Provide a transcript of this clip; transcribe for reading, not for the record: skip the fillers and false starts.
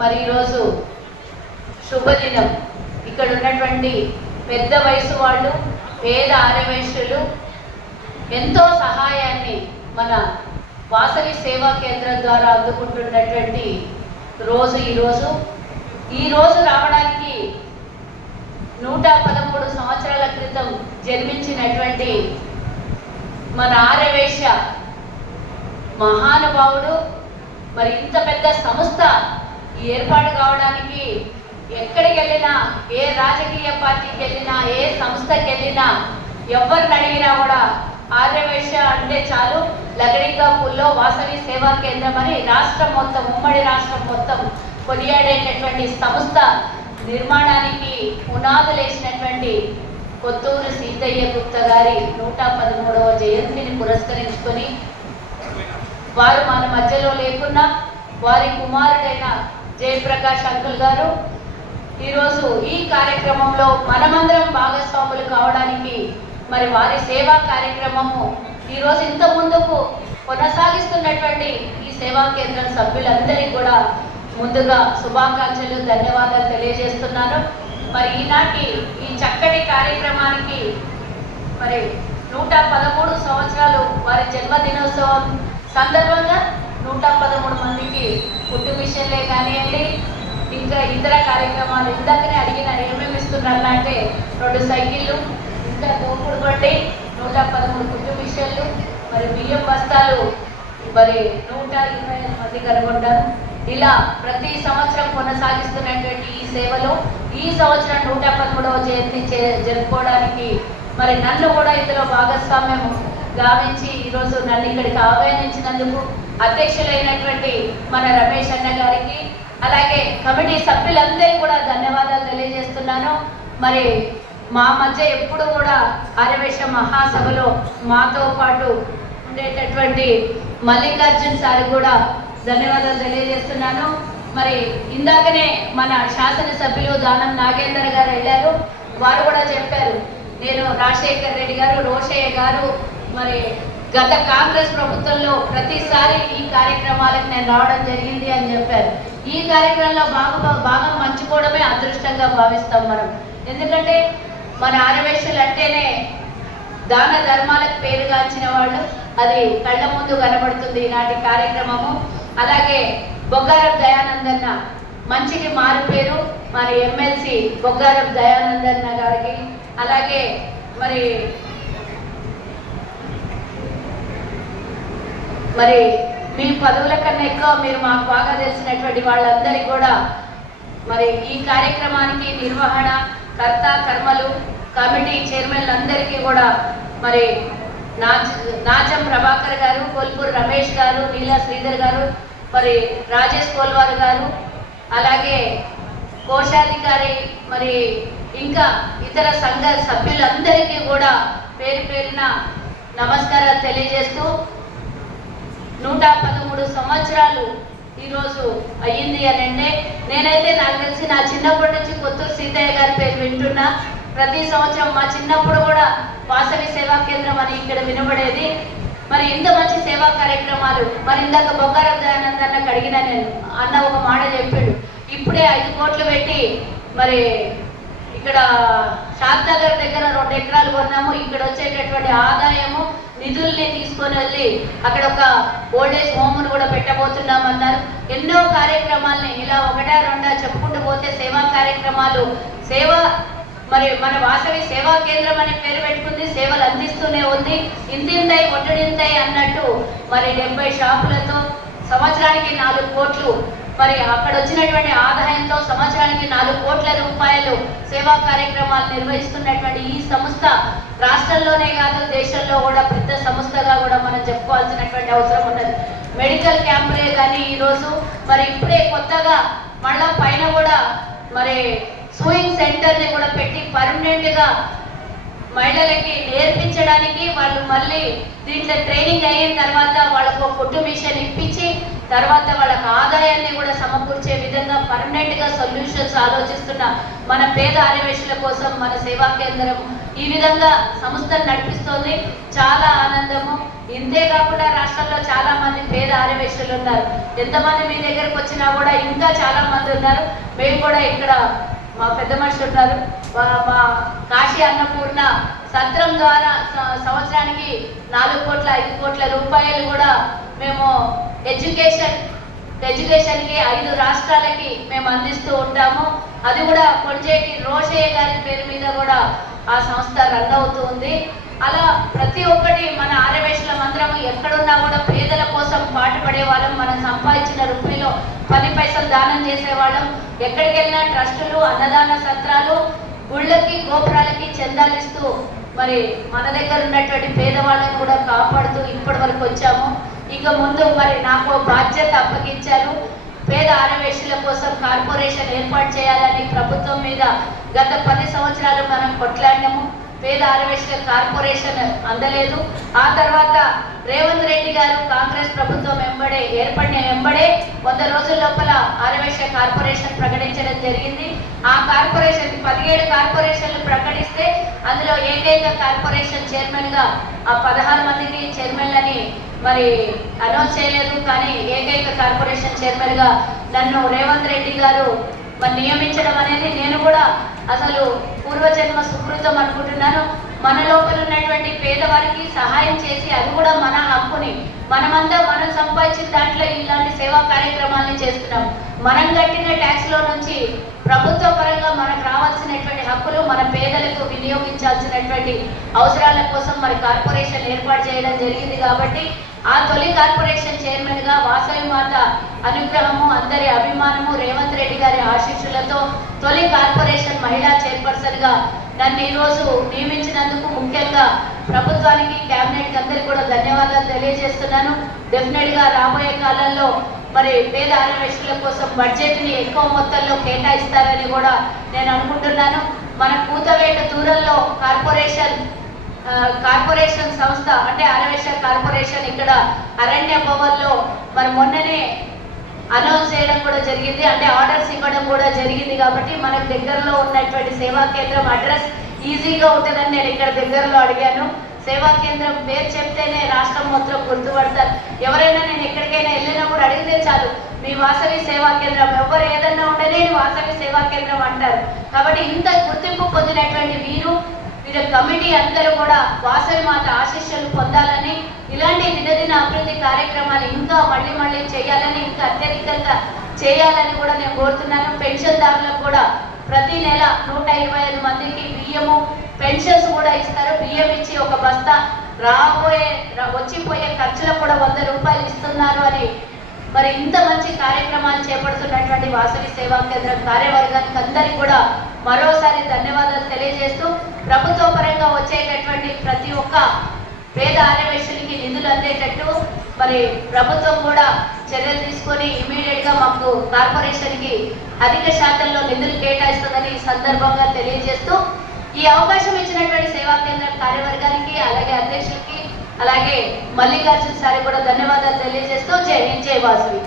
మరి ఈరోజు శుభదినం. ఇక్కడ ఉన్నటువంటి పెద్ద వయసు వాళ్ళు, పేద ఆర్యవైశ్యులు ఎంతో సహాయాన్ని మన వాసవి సేవా కేంద్రం ద్వారా అందుకుంటున్నటువంటి రోజు ఈరోజు రావడానికి 113 సంవత్సరాల క్రితం జన్మించినటువంటి మన ఆర్యవైశ్య మహానుభావుడు. మరి ఇంత పెద్ద సంస్థ ఏర్పాటు కావడానికి ఎక్కడికి వెళ్ళినా, ఏ రాజకీయ పార్టీకి వెళ్ళినా, ఏ సంస్థకి వెళ్ళినా, ఎవరిని అడిగినా కూడా ఆర్యవైశ్య అంటే చాలు లగడికాపుల్లో వాసవి సేవా కేంద్రం అని రాష్ట్రం మొత్తం, ఉమ్మడి రాష్ట్రం మొత్తం కొనియాడేటటువంటి సంస్థ నిర్మాణానికి పునాదులేసినటువంటి కొత్తూరు సీతయ్య గుప్తా గారి 113వ జయంతిని పురస్కరించుకొని వారు మన మధ్యలో లేకున్నా వారి కుమారుడైన జయప్రకాష్ అంకుల్ గారు ఈరోజు ఈ కార్యక్రమంలో మనమందరం భాగస్వాములు కావడానికి, మరి వారి సేవా కార్యక్రమము ఈరోజు ఇంత ముందుకు కొనసాగిస్తున్నటువంటి ఈ సేవా కేంద్రం సభ్యులందరికీ కూడా ముందుగా శుభాకాంక్షలు, ధన్యవాదాలు తెలియజేస్తున్నాను. మరి ఈనాటి ఈ చక్కటి కార్యక్రమానికి మరి 113 సంవత్సరాలు వారి జన్మదినోత్సవం సందర్భంగా 113 మందికి ఫుడ్ మిషన్లే కానివ్వండి, ఇంకా ఇతర కార్యక్రమాలు ఇందాకనే అడిగిన ఏమేమి ఇస్తున్నారు అంటే 2 సైకిళ్ళు, ఇంకా దూకుడు బండి, 113 ఫుడ్ మిషన్లు, మరి బియ్యం బస్తాలు మరి 125 మంది కనుగొంటారు. ఇలా ప్రతి సంవత్సరం కొనసాగిస్తున్నటువంటి ఈ సేవలో ఈ సంవత్సరం 113వ జయంతి జరుపుకోవడానికి మరి నన్ను కూడా ఇందులో భాగస్వామ్యం గావించి ఈరోజు నన్ను ఇక్కడికి ఆహ్వానించినందుకు అధ్యక్షులైనటువంటి మన రమేష్ అన్న గారికి, అలాగే కమిటీ సభ్యులందరికీ కూడా ధన్యవాదాలు తెలియజేస్తున్నాను. మరి మా మధ్య ఎప్పుడు కూడా ఆర్యవైశ్య మహాసభలో మాతో పాటు ఉండేటటువంటి మల్లికార్జున్ సార్ కూడా ధన్యవాదాలు తెలియజేస్తున్నాను. మరి ఇందాకనే మన శాసనసభ్యులు దానం నాగేందర్ గారు వెళ్ళారు, వారు కూడా చెప్పారు, నేను రాజశేఖర్ రెడ్డి గారు, రోషయ్య గారు మరి గత కాంగ్రెస్ ప్రభుత్వంలో ప్రతిసారి ఈ కార్యక్రమాలకు నేను రావడం జరిగింది అని చెప్పారు. ఈ కార్యక్రమంలో భాగం పంచుకోవడమే అదృష్టంగా భావిస్తాం మనం. ఎందుకంటే మన ఆర్యవైశ్యులు అంటేనే దాన ధర్మాలకు పేరుగాంచిన వాళ్ళు, అది కళ్ళ ముందు కనబడుతుంది ఈనాటి కార్యక్రమము. అలాగే బొగ్గారం దయానందన్న మంచికి మారు పేరు మరి ఎమ్మెల్సీ బొగ్గారం దయానందన్న గారికి, అలాగే మరి మీ పదవుల కన్నా ఎక్కువ మీరు మాకు బాగా తెలిసినటువంటి వాళ్ళందరికీ కూడా మరి ఈ కార్యక్రమానికి నిర్వహణ కర్త కర్మలు కమిటీ చైర్మన్లు అందరికీ కూడా మరి నాచం ప్రభాకర్ గారు, కోల్పూర్ రమేష్ గారు, నీలా శ్రీధర్ గారు, మరి రాజేష్ కోల్వార్ గారు, అలాగే కోశాధికారి మరి ఇంకా ఇతర సంఘ సభ్యులందరికీ కూడా పేరు పేరున నమస్కారాలు తెలియజేస్తూ 113 సంవత్సరాలు ఈరోజు అయ్యింది అని అంటే, నేనైతే నాకు తెలిసి నా చిన్నప్పటి నుంచి కొత్తూరు సీతయ్య గారి పేరు వింటున్నా. ప్రతి సంవత్సరం మా చిన్నప్పుడు కూడా వాసవి సేవా కేంద్రం అని ఇక్కడ వినబడేది. మరి ఇంత మంచి సేవా కార్యక్రమాలు మరి ఇందాక బొగ్గారం దయానంద్ అన్నకు అడిగిన నేను అన్న ఒక మాట చెప్పాడు, ఇప్పుడే 5 కోట్లు పెట్టి మరి ఇక్కడ శాంతనగర్ దగ్గర 2 ఎకరాలు కొన్నాము, ఇక్కడ వచ్చేటటువంటి ఆదాయము నిధుల్ని తీసుకొని వెళ్ళి అక్కడ ఒక ఓల్డేజ్ హోమ్ను కూడా పెట్టబోతున్నామన్నారు. ఎన్నో కార్యక్రమాలని ఇలా 1, 2 చెప్పుకుంటూ పోతే సేవా కార్యక్రమాలు మరి మన వాసవి సేవా కేంద్రం అనే పేరు పెట్టుకుంది, సేవలు అందిస్తూనే ఉంది. ఇంతింతాయి ఒట్టడింతాయి అన్నట్టు మరి 70 షాపులతో సంవత్సరానికి 4 కోట్లు, మరి అక్కడ వచ్చినటువంటి ఆదాయంతో సంవత్సరానికి 4 కోట్ల రూపాయలు సేవా కార్యక్రమాలు నిర్వహిస్తున్నటువంటి ఈ సంస్థ రాష్ట్రంలోనే కాదు దేశంలో కూడా పెద్ద సంస్థగా కూడా మనం చెప్పుకోవాల్సినటువంటి అవసరం ఉన్నది. మెడికల్ క్యాంపులే కానీ ఈరోజు మరి ఇప్పుడే కొత్తగా మళ్ళా పైన కూడా మరి సూయింగ్ సెంటర్ని కూడా పెట్టి పర్మనెంట్గా మహిళలకి నేర్పించడానికి, వాళ్ళు మళ్ళీ దీంట్లో ట్రైనింగ్ అయిన తర్వాత వాళ్ళకు వాళ్ళకు ఫుడ్ మిషన్ ఇప్పించి తర్వాత వాళ్ళకి ఆదాయాన్ని కూడా సమకూర్చే విధంగా పర్మనెంట్గా సొల్యూషన్స్ ఆలోచిస్తున్న మన పేద ఆర్యవేశుల కోసం మన సేవా కేంద్రం ఈ విధంగా సంస్థను నడిపిస్తోంది. చాలా ఆనందము. ఇంతే కాకుండా రాష్ట్రంలో చాలా మంది పేద ఆర్యవేశులు ఉన్నారు. ఎంతమంది మీ దగ్గరకు వచ్చినా కూడా ఇంకా చాలా మంది ఉన్నారు. మేము కూడా ఇక్కడ మా పెద్ద మనుషులు ఉన్నారు. మా కాశీ అన్నపూర్ణ సత్రం ద్వారా సంవత్సరానికి 4 కోట్ల 5 కోట్ల రూపాయలు కూడా మేము ఎడ్యుకేషన్కి 5 రాష్ట్రాలకి మేము అందిస్తూ ఉంటాము. అది కూడా కొంజేటి రోషయ్య గారి పేరు మీద కూడా ఆ సంస్థ రన్ అవుతూ ఉంది. అలా ప్రతి ఒక్కటి మన ఆర్యవేశుల మందిరం ఎక్కడున్నా కూడా పేదల కోసం పాటుపడే వాళ్ళం. మనం సంపాదించిన రూపాయలో 10 పైసలు దానం చేసేవాళ్ళం. ఎక్కడికి వెళ్ళినా ట్రస్టులు, అన్నదాన సత్రాలు, గుళ్ళకి గోపురాలకి చందాలిస్తూ మరి మన దగ్గర ఉన్నటువంటి పేదవాళ్ళని కూడా కాపాడుతూ ఇప్పటి వరకు వచ్చాము. ఇక ముందు మరి నాకు బాధ్యత అప్పగించారు. పేద ఆర్యవేశుల కోసం కార్పొరేషన్ ఏర్పాటు చేయాలని ప్రభుత్వం మీద గత 10 సంవత్సరాలు మనం కొట్లాడినాము. పేద ఆర్యవేశుల కార్పొరేషన్ అందలేదు. ఆ తర్వాత రేవంత్ రెడ్డి గారు కాంగ్రెస్ ప్రభుత్వం ఏర్పడిన వెంబడే 100 రోజుల లోపల ఆర్యవేశ కార్పొరేషన్ ప్రకటించడం జరిగింది. ఆ కార్పొరేషన్ 17 కార్పొరేషన్లు ప్రకటిస్తే అందులో ఏకైక కార్పొరేషన్ చైర్మన్ గా ఆ 16 మందికి చైర్మన్లని మరి అనౌన్స్ చేయలేదు. కానీ ఏకైక కార్పొరేషన్ చైర్మన్ గా నన్ను రేవంత్ రెడ్డి గారు మరి నియమించడం అనేది నేను కూడా అసలు పూర్వజన్మ సుకృతం అనుకుంటున్నాను. మన లోపల ఉన్నటువంటి పేదవారికి సహాయం చేసి అది కూడా మన హక్కుని మనమంతా మనం సంపాదించిన దాంట్లో ఇలాంటి సేవా కార్యక్రమాలను చేస్తున్నాం. మనం కట్టిన ట్యాక్స్లో నుంచి ప్రభుత్వ పరంగా మనకు రావాల్సినటువంటి హక్కులు మన పేదలకు వినియోగించాల్సినటువంటి అవసరాల కోసం మరి కార్పొరేషన్ ఏర్పాటు చేయడం జరిగింది. కాబట్టి ఆ తొలి కార్పొరేషన్ చైర్మన్ గా వాసవి మాత అనుగ్రహము, అందరి అభిమానము, రేవంత్ రెడ్డి గారి ఆశీస్సులతో తొలి కార్పొరేషన్ మహిళా చైర్పర్సన్ గా నన్ను ఈరోజు నియమించినందుకు ముఖ్యంగా ప్రభుత్వానికి, క్యాబినెట్ అందరికీ కూడా ధన్యవాదాలు తెలియజేస్తున్నాను. డెఫినెట్ గా రాబోయే కాలంలో మరి పేద ఆర్యవేశుల కోసం బడ్జెట్ని ఎక్కువ మొత్తంలో కేటాయిస్తారని కూడా నేను అనుకుంటున్నాను. మన కూతవేట దూరంలో కార్పొరేషన్ సంస్థ అంటే ఆర్యవేశ కార్పొరేషన్ ఇక్కడ అరణ్య భవన్లో మరి మొన్ననే అనౌన్స్ చేయడం కూడా జరిగింది. అంటే ఆర్డర్స్ ఇవ్వడం కూడా జరిగింది. కాబట్టి మనకు దగ్గరలో ఉన్నటువంటి సేవా కేంద్రం అడ్రస్ ఈజీగా ఉంటుందని నేను ఇక్కడ దగ్గరలో అడిగాను. సేవా కేంద్రం పేరు చెప్తేనే రాష్ట్రం మొత్తం గుర్తుపడతారు. ఎవరైనా నేను ఎక్కడికైనా వెళ్ళినప్పుడు అడిగితే చాలు మీ వాసవి సేవా కేంద్రం, ఎవరు ఏదన్నా ఉండనే వాసవి సేవా కేంద్రం అంటారు. కాబట్టి ఇంత గుర్తింపు పొందినటువంటి వీరు కమిటీ అందరూ కూడా వాసవి మాత ఆశీస్సులు పొందాలని, ఇలాంటి దినదిన అభివృద్ధి కార్యక్రమాలు ఇంకా మళ్ళీ చేయాలని, ఇంకా అత్యధికంగా చేయాలని కూడా నేను కోరుతున్నాను. పెన్షన్దారులకు కూడా ప్రతి నెల 125 మందికి బియ్యము పెన్షన్స్ కూడా ఇస్తారు. బియ్యం ఇచ్చి ఒక బస్తా వచ్చిపోయే ఖర్చులకు కూడా 100 రూపాయలు ఇస్తున్నారు అని మరి ఇంత మంచి కార్యక్రమాలు చేపడుతున్నటువంటి వాసవి సేవా కేంద్రం కార్యవర్గానికి అందరికీ కూడా మరోసారి ధన్యవాదాలు తెలియజేస్తూ ప్రభుత్వ పరంగా వచ్చేటటువంటి ప్రతి ఒక్క పేద ఆర్యవేశులకి నిధులు అందేటట్టు మరి ప్రభుత్వం కూడా చర్యలు తీసుకొని ఇమీడియట్ గా మాకు కార్పొరేషన్కి అధిక శాతంలో నిధులు కేటాయిస్తుందని ఈ సందర్భంగా తెలియజేస్తూ ఈ అవకాశం ఇచ్చినటువంటి సేవా కేంద్రం కార్యవర్గానికి, అలాగే అధ్యక్షులకి, అలాగే మల్లికార్జున సార్ కూడా ధన్యవాదాలు తెలియజేస్తూ జై హింద్, జై వాసవి.